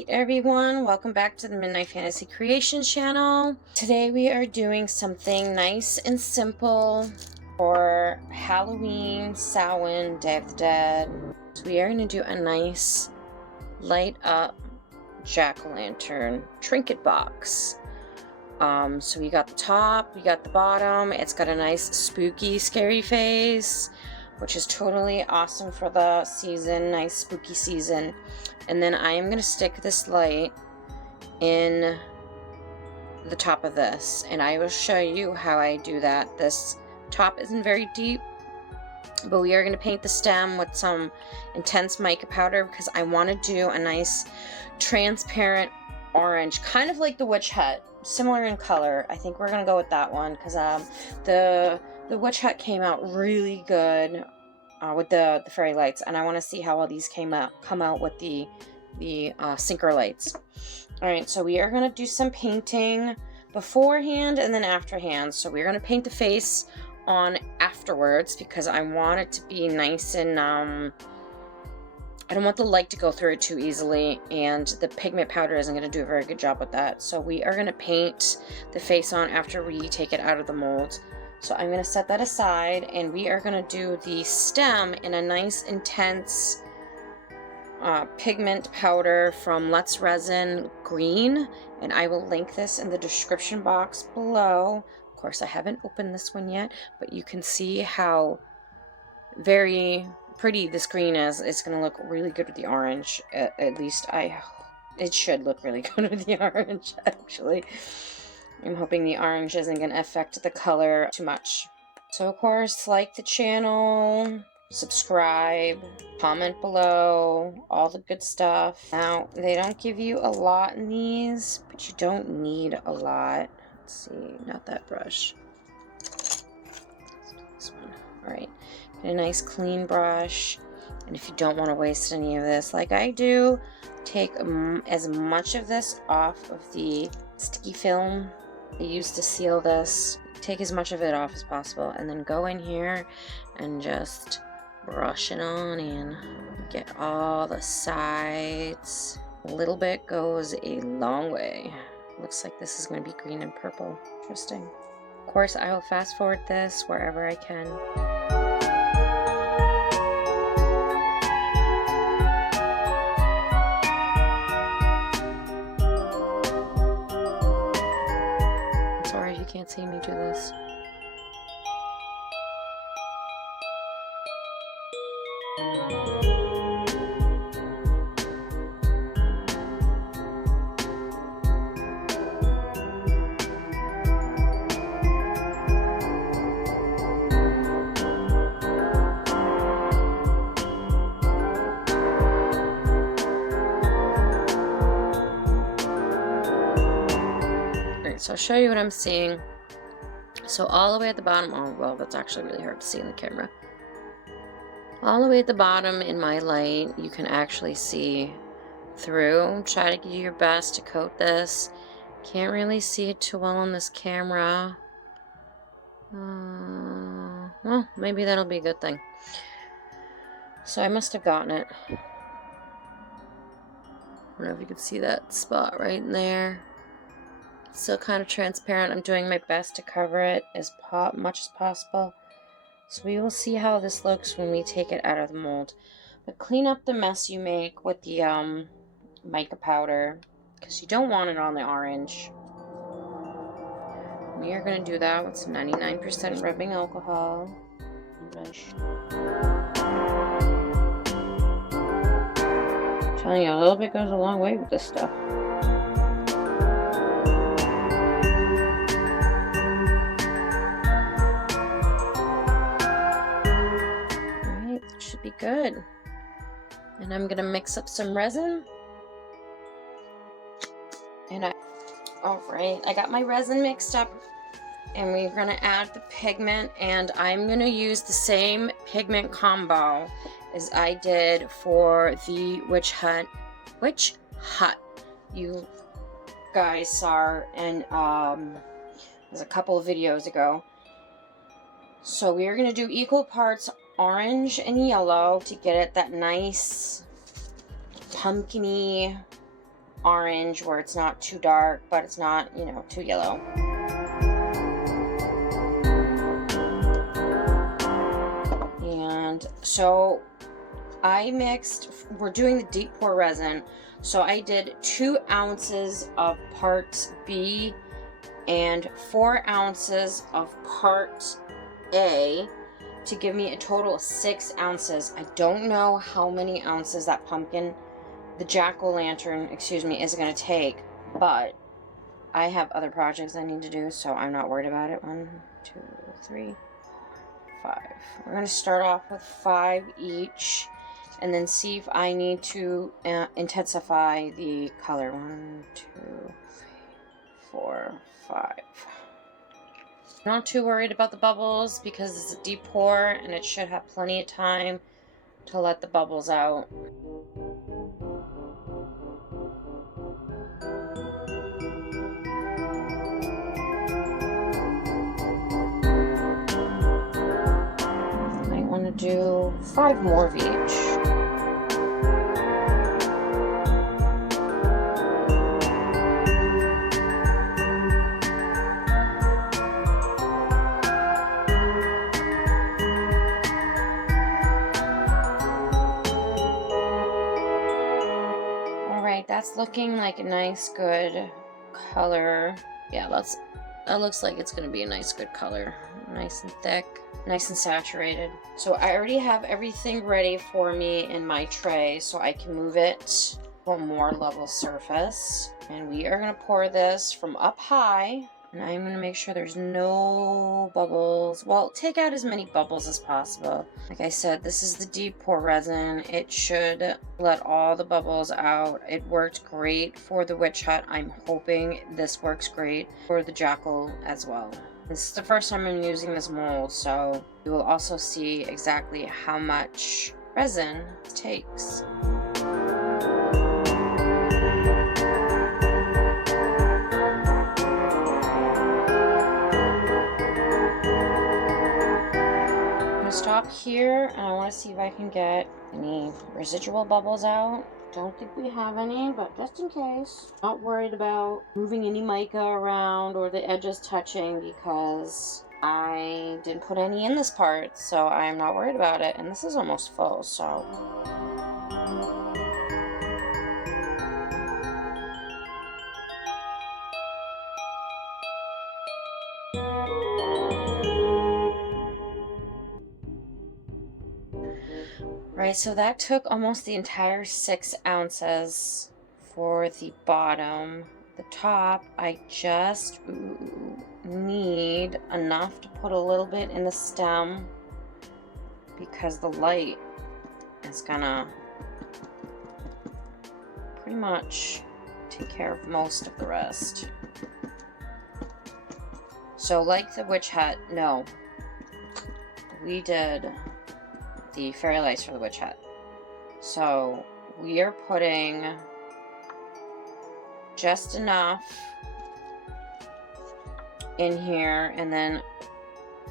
Alright everyone, welcome back to the Midnight Fantasy Creation channel. Today we are doing something nice and simple for Halloween, Samhain, Day of the Dead. So we are going to do a nice light up jack-o'-lantern trinket box. So we got the top, we got the bottom. It's got a nice spooky, scary face, which is totally awesome for the season, nice spooky season. And then I am going to stick this light in the top of this, and I will show you how I do that. This top isn't very deep, but we are going to paint the stem with some intense mica powder because I want to do a nice transparent orange, kind of like the witch hut, similar in color. I think we're going to go with that one because the witch hut came out really good with the fairy lights, and I want to see how all these come out with the sinker lights. Alright, so we are going to do some painting beforehand and then afterhand. So we're going to paint the face on afterwards because I want it to be nice and I don't want the light to go through it too easily, and the pigment powder isn't going to do a very good job with that. So we are going to paint the face on after we take it out of the mold. So I'm going to set that aside, and we are going to do the stem in a nice intense pigment powder from Let's Resin Green, and I will link this in the description box below. Of course, I haven't opened this one yet, but you can see how very pretty this green is. It's going to look really good with the orange. At least it should look really good with the orange, actually. I'm hoping the orange isn't going to affect the color too much. So of course, like the channel, subscribe, comment below, all the good stuff. Now, they don't give you a lot in these, but you don't need a lot. Let's see, not that brush. Let's do this one. Alright, get a nice clean brush. And if you don't want to waste any of this, like I do, take as much of this off of the sticky film I used to seal this. Take as much of it off as possible, and then go in here and just brush it on in. Get all the sides. A little bit goes a long way. Looks like this is going to be green and purple. Interesting. Of course, I will fast forward this wherever I can. Can't see me do this. So I'll show you what I'm seeing. So all the way at the bottom, oh well, that's actually really hard to see in the camera. All the way at the bottom in my light, you can actually see through. Try to do your best to coat this. Can't really see it too well on this camera. Well, maybe that'll be a good thing. So I must have gotten it. I don't know if you can see that spot right in there. Still kind of transparent. I'm doing my best to cover it as much as possible. So we will see how this looks when we take it out of the mold. But clean up the mess you make with the mica powder, because you don't want it on the orange. We are going to do that with some 99% rubbing alcohol. I'm telling you, a little bit goes a long way with this stuff. Should be good. And I'm gonna mix up some resin. And alright, I got my resin mixed up, and we're gonna add the pigment, and I'm gonna use the same pigment combo as I did for the witch hut you guys saw in there's a couple of videos ago. So we are gonna do equal parts orange and yellow to get it that nice pumpkin-y orange where it's not too dark, but it's not, you know, too yellow. And so I mixed, we're doing the deep pour resin, so I did 2 ounces of part B and 4 ounces of part A to give me a total of 6 ounces. I don't know how many ounces that pumpkin, the jack-o'-lantern, excuse me, is going to take, but I have other projects I need to do, so I'm not worried about it. 1, 2, 3, 4, 5. We're going to start off with 5 each, and then see if I need to intensify the color. 1, 2, 3, 4, 5. Not too worried about the bubbles because it's a deep pour and it should have plenty of time to let the bubbles out. I want to do 5 more of each. That's looking like a nice good color. Yeah, that looks like it's gonna be a nice good color. Nice and thick, nice and saturated. So I already have everything ready for me in my tray, so I can move it to a more level surface. And we are gonna pour this from up high. And I'm going to make sure there's no bubbles. Well, take out as many bubbles as possible. Like I said, this is the deep pour resin. It should let all the bubbles out. It worked great for the witch hut. I'm hoping this works great for the jackal as well. This is the first time I'm using this mold, so you will also see exactly how much resin it takes. Stop here, and I want to see if I can get any residual bubbles out. Don't think we have any, but just in case. Not worried about moving any mica around or the edges touching because I didn't put any in this part, so I'm not worried about it. And this is almost full, so. Right, so that took almost the entire 6 ounces for the bottom. The top, I just need enough to put a little bit in the stem because the light is gonna pretty much take care of most of the rest. So like the witch hut, no, we did the fairy lights for the witch hut. So we are putting just enough in here and then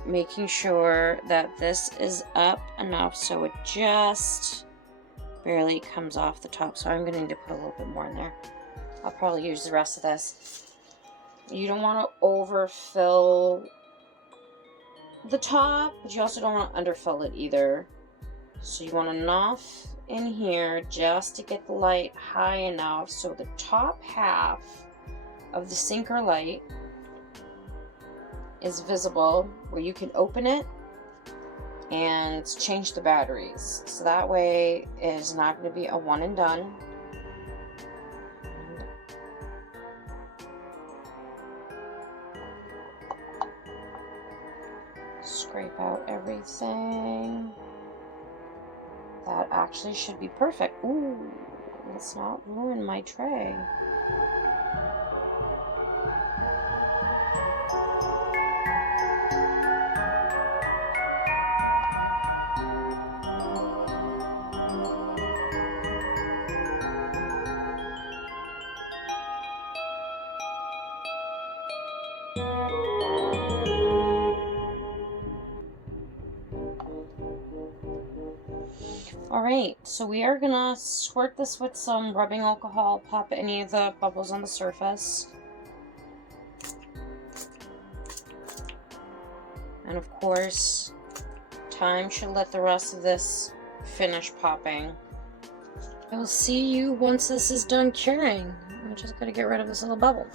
making sure that this is up enough so it just barely comes off the top. So I'm going to need to put a little bit more in there. I'll probably use the rest of this. You don't want to overfill the top, but you also don't want to underfill it either. So you want enough in here just to get the light high enough so the top half of the sinker light is visible where you can open it and change the batteries. So that way it is not going to be a one and done. Scrape out everything. That actually should be perfect. Ooh, let's not ruin my tray. Alright, so we are gonna squirt this with some rubbing alcohol, pop any of the bubbles on the surface. And of course, time should let the rest of this finish popping. I will see you once this is done curing. I'm just gonna get rid of this little bubble.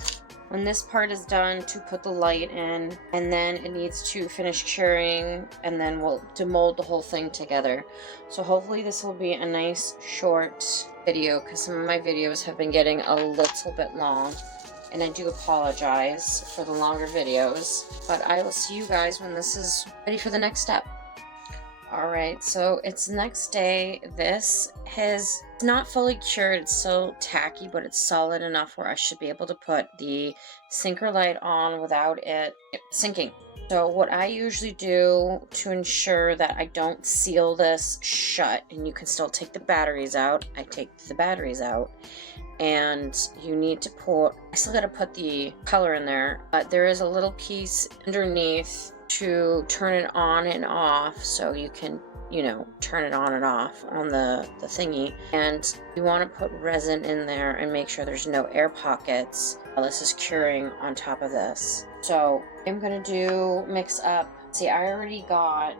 When this part is done, to put the light in, and then it needs to finish curing, and then we'll demold the whole thing together. So hopefully this will be a nice short video, because some of my videos have been getting a little bit long, and I do apologize for the longer videos, but I will see you guys when this is ready for the next step. Alright, so it's the next day. This has not fully cured, it's so tacky, but it's solid enough where I should be able to put the sinker light on without it sinking. So what I usually do to ensure that I don't seal this shut, and you can still take the batteries out, I take the batteries out, and you need to put, I still gotta put the color in there, but there is a little piece underneath to turn it on and off, so you can, you know, turn it on and off on the thingy. And you want to put resin in there and make sure there's no air pockets while this is curing on top of this. So I'm gonna mix up, see, I already got,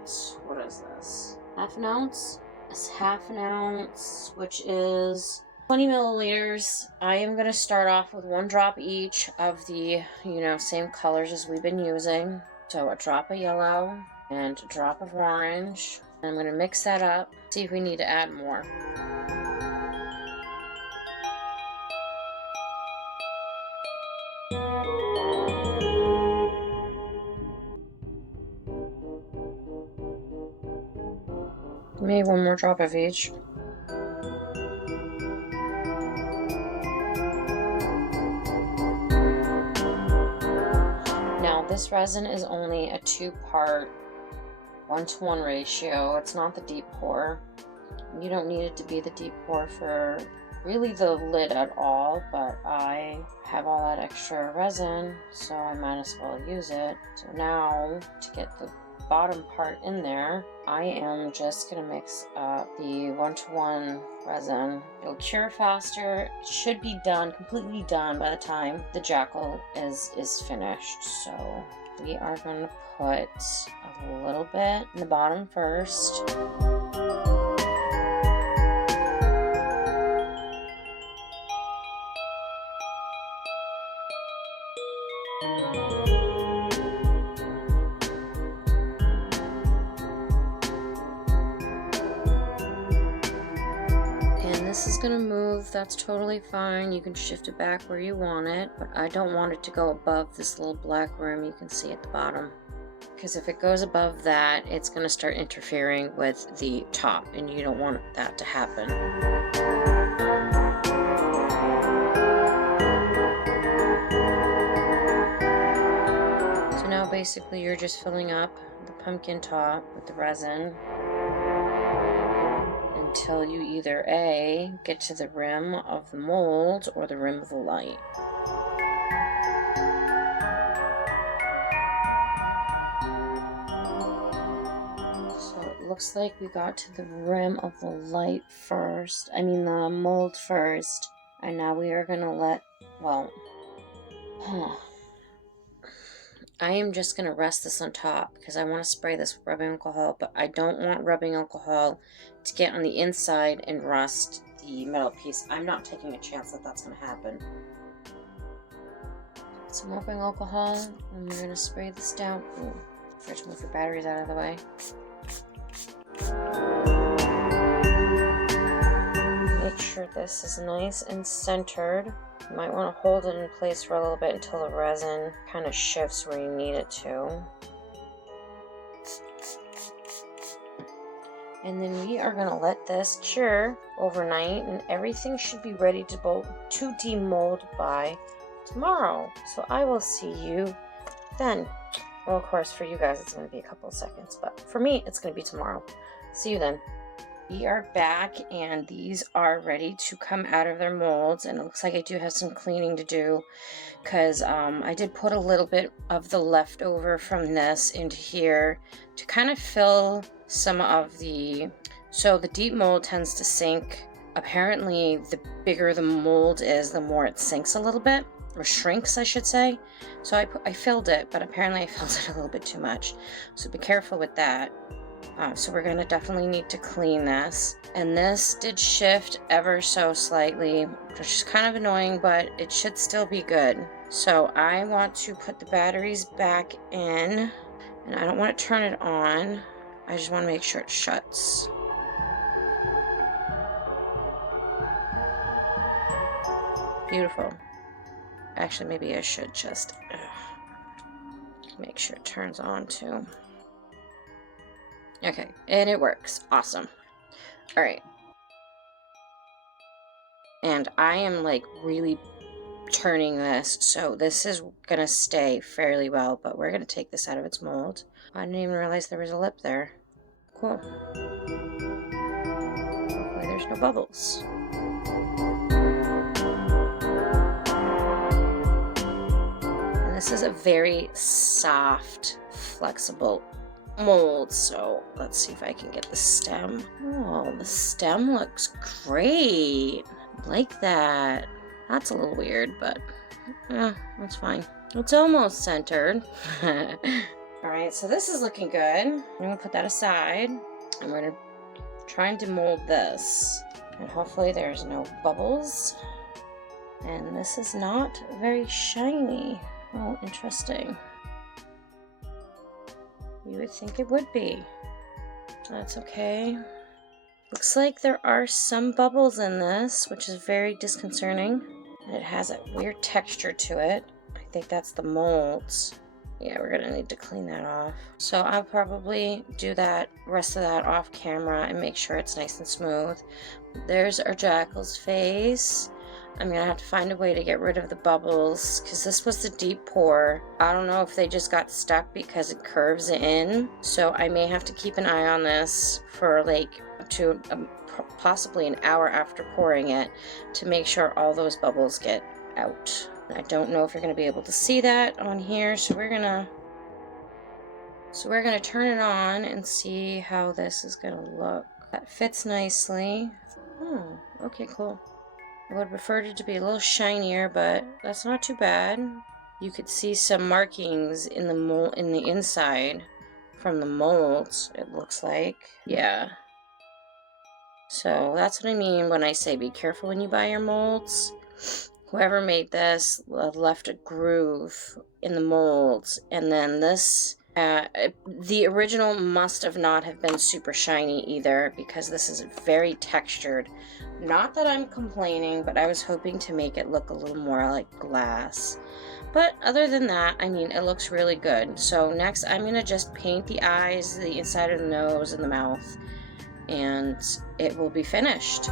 what is this, half an ounce? It's half an ounce, which is 20 milliliters. I am going to start off with 1 drop each of the, you know, same colors as we've been using. So a drop of yellow and a drop of orange. And I'm going to mix that up, see if we need to add more. Maybe 1 more drop of each. This resin is only a 2-part 1-to-1 ratio. It's not the deep pour. You don't need it to be the deep pour for really the lid at all, but I have all that extra resin, so I might as well use it. So now, to get the bottom part in there, I am just gonna mix up the 1-to-1 resin. It'll cure faster. It should be done, completely done by the time the jackal is finished. So we are gonna put a little bit in the bottom first. This is gonna move, that's totally fine. You can shift it back where you want it, but I don't want it to go above this little black rim you can see at the bottom. Because if it goes above that, it's gonna start interfering with the top, and you don't want that to happen. So now basically you're just filling up the pumpkin top with the resin until you either A, get to the rim of the mold or the rim of the light. So it looks like we got to the rim of the light first, I mean the mold first, and now we are gonna let, well, I am just going to rest this on top because I want to spray this with rubbing alcohol, but I don't want rubbing alcohol to get on the inside and rust the metal piece. I'm not taking a chance that that's going to happen. Some rubbing alcohol, and we're going to spray this down. Ooh, first move your batteries out of the way. Make sure this is nice and centered. You might want to hold it in place for a little bit until the resin kind of shifts where you need it to. And then we are going to let this cure overnight, and everything should be ready to demold by tomorrow. So I will see you then. Well, of course, for you guys, it's going to be a couple of seconds, but for me, it's going to be tomorrow. See you then. We are back, and these are ready to come out of their molds, and it looks like I do have some cleaning to do because I did put a little bit of the leftover from this into here to kind of fill some of the So the deep mold tends to sink. Apparently, the bigger the mold is, the more it sinks a little bit, or shrinks, I should say. So I filled it, but apparently I filled it a little bit too much. So be careful with that. So we're going to definitely need to clean this. And this did shift ever so slightly, which is kind of annoying, but it should still be good. So I want to put the batteries back in, and I don't want to turn it on. I just want to make sure it shuts. Beautiful. Actually, maybe I should just make sure it turns on too. Okay, and it works. Awesome. All right. And I am like really turning this, so this is gonna stay fairly well, but we're gonna take this out of its mold. I didn't even realize there was a lip there. Cool. Hopefully there's no bubbles. And this is a very soft, flexible mold, so let's see if I can get the stem. Oh, the stem looks great. I like that. That's a little weird, but that's fine. It's almost centered. Alright, so this is looking good. I'm gonna put that aside, and we're gonna try and demold this. And hopefully there's no bubbles. And this is not very shiny. Oh, interesting. You would think it would be. That's okay. Looks like there are some bubbles in this, which is very disconcerting. And it has a weird texture to it. I think that's the molds. Yeah, we're gonna need to clean that off. So I'll probably do that rest of that off camera and make sure it's nice and smooth. There's our jackal's face. I'm gonna have to find a way to get rid of the bubbles because this was the deep pour. I don't know if they just got stuck because it curves in. So I may have to keep an eye on this for like up to possibly an hour after pouring it to make sure all those bubbles get out. I don't know if you're going to be able to see that on here, so we're gonna turn it on and see how this is going to look. That fits nicely. Oh, okay, cool. I would prefer it to be a little shinier, but that's not too bad. You could see some markings in the mold in the inside from the molds, it looks like. Yeah. So that's what I mean when I say be careful when you buy your molds. Whoever made this left a groove in the molds, and then this, the original must have not have been super shiny either, because this is very textured. Not that I'm complaining, but I was hoping to make it look a little more like glass. But other than that, I mean, it looks really good. So next I'm going to just paint the eyes, the inside of the nose, and the mouth, and it will be finished.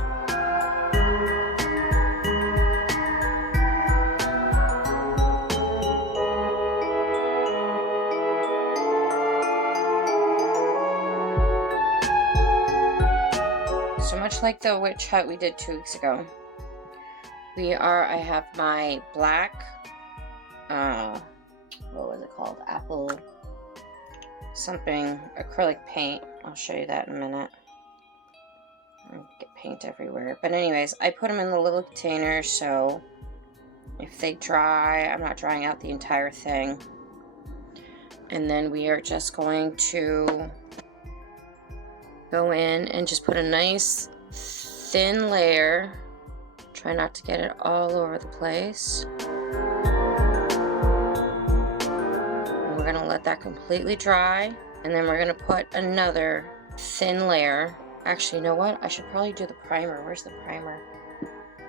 So much like the witch hut we did 2 weeks ago, I have my black, what was it called? Apple something acrylic paint. I'll show you that in a minute. I get paint everywhere. But anyways, I put them in the little container so if they dry, I'm not drying out the entire thing. And then we are just going to go in and just put a nice thin layer. Try not to get it all over the place. And we're gonna let that completely dry, and then we're gonna put another thin layer. Actually, you know what? I should probably do the primer. Where's the primer?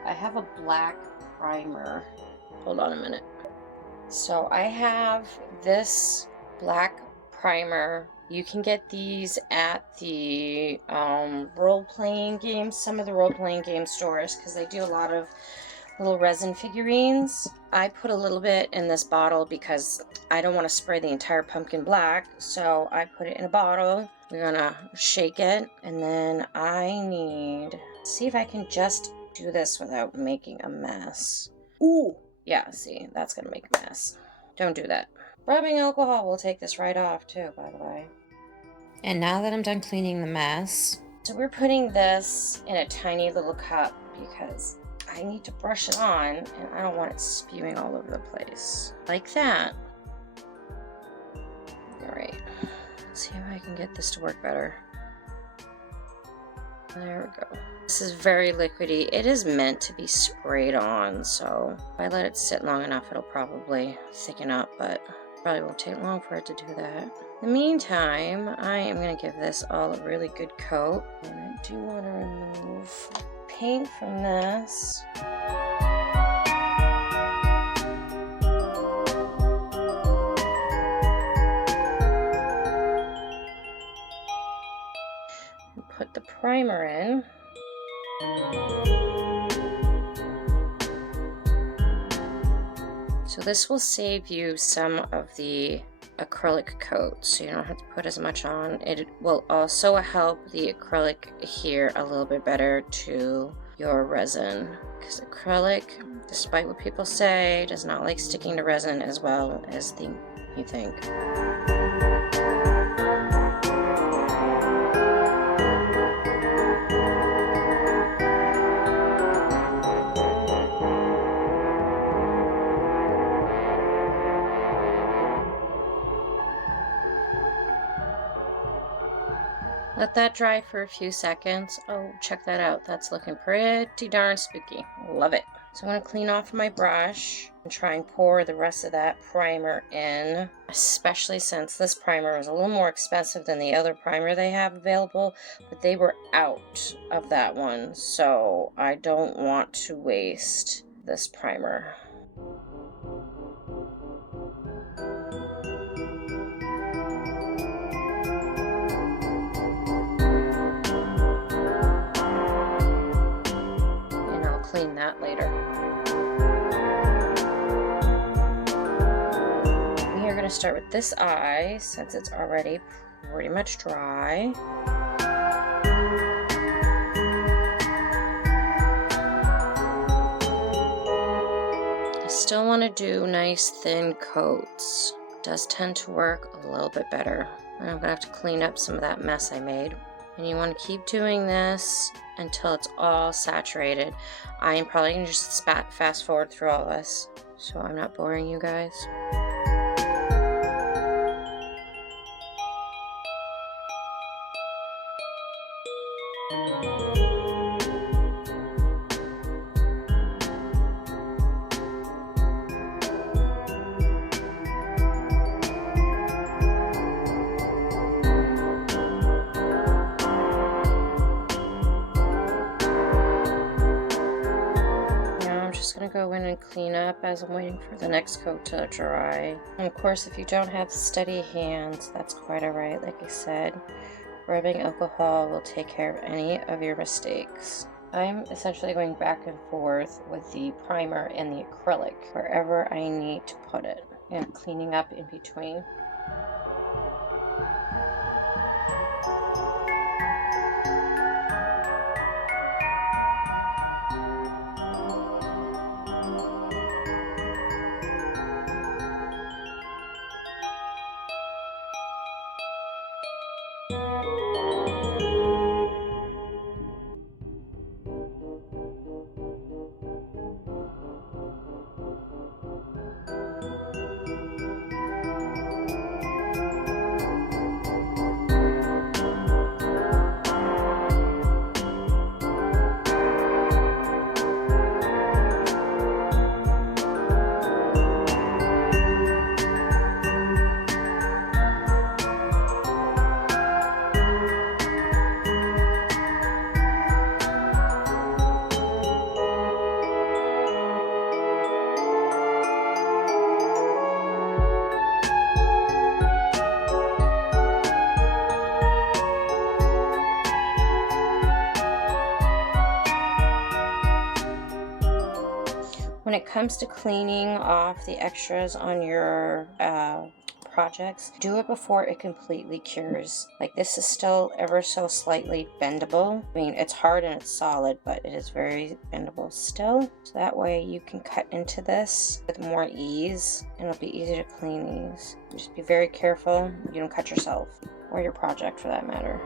I have a black primer. Hold on a minute. So I have this black primer. You can get these at the role-playing games, some of the role-playing game stores, because they do a lot of little resin figurines. I put a little bit in this bottle because I don't want to spray the entire pumpkin black, so I put it in a bottle. We're gonna shake it, and then I need, see if I can just do this without making a mess. Ooh! Yeah, see, that's gonna make a mess. Don't do that. Rubbing alcohol will take this right off too, by the way. And now that I'm done cleaning the mess, So we're putting this in a tiny little cup because I need to brush it on and I don't want it spewing all over the place. Like that. All right, let's see if I can get this to work better. There we go. This is very liquidy. It is meant to be sprayed on, so if I let it sit long enough, it'll probably thicken up, but probably won't take long for it to do that. In the meantime, I am going to give this all a really good coat. And I do want to remove paint from this. Put the primer in. So this will save you some of the acrylic coat, so you don't have to put as much on. It will also help the acrylic adhere a little bit better to your resin, because acrylic, despite what people say, does not like sticking to resin as well as you think. Let that dry for a few seconds. Oh, check that out. That's looking pretty darn spooky. Love it. So I'm going to clean off my brush and try and pour the rest of that primer in, especially since this primer is a little more expensive than the other primer they have available, but they were out of that one, so I don't want to waste this primer. Clean that later. We are going to start with this eye since it's already pretty much dry. I still want to do nice thin coats. It does tend to work a little bit better. And I'm going to have to clean up some of that mess I made. And you want to keep doing this until it's all saturated. I am probably going to just fast forward through all this, so I'm not boring you guys. Go in and clean up as I'm waiting for the next coat to dry. And of course, if you don't have steady hands, that's quite alright. Like I said, rubbing alcohol will take care of any of your mistakes. I'm essentially going back and forth with the primer and the acrylic wherever I need to put it, and cleaning up in between. When it comes to cleaning off the extras on your projects, do it before it completely cures. Like, this is still ever so slightly bendable. I mean, it's hard and it's solid, but it is very bendable still. So that way you can cut into this with more ease, and it'll be easy to clean these. Just be very careful you don't cut yourself, or your project for that matter.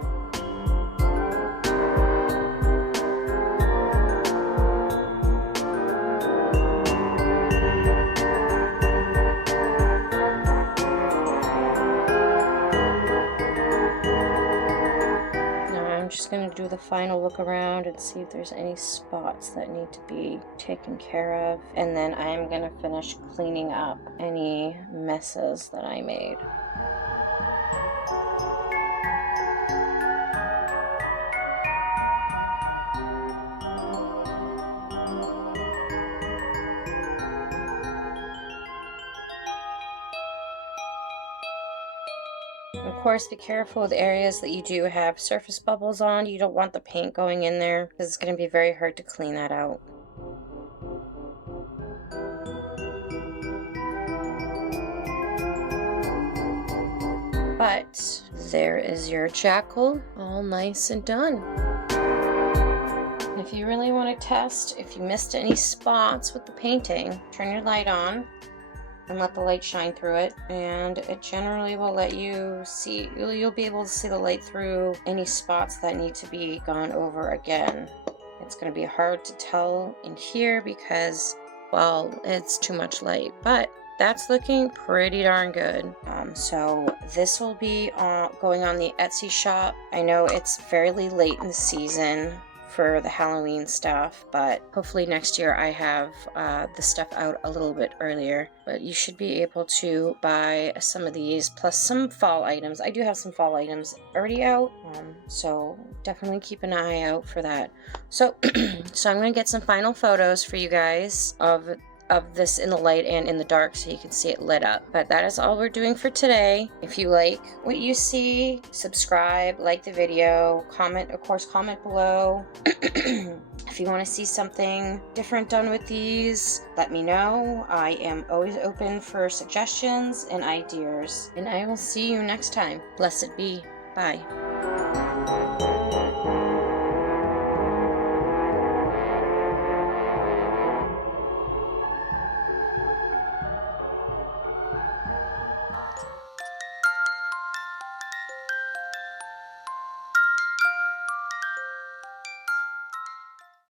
just going to do the final look around and see if there's any spots that need to be taken care of. And then I'm going to finish cleaning up any messes that I made. Of course, be careful with areas that you do have surface bubbles on. You don't want the paint going in there because it's going to be very hard to clean that out. But there is your jackal, all nice and done. If you really want to test, if you missed any spots with the painting, turn your light on and let the light shine through it, and it generally will let you see, you'll be able to see the light through any spots that need to be gone over again. It's going to be hard to tell in here because, well, it's too much light, but that's looking pretty darn good. So this will be going on the Etsy shop. I know it's fairly late in the season for the Halloween stuff, but hopefully next year I have the stuff out a little bit earlier. But you should be able to buy some of these plus some fall items. I do have some fall items already out, so definitely keep an eye out for that. So so I'm gonna get some final photos for you guys of this in the light and in the dark so you can see it lit up. But that is all we're doing for today. If you like what you see, subscribe, like the video, comment, of course, comment below. If you want to see something different done with these, let me know. I am always open for suggestions and ideas. And I will see you next time. Blessed be. Bye.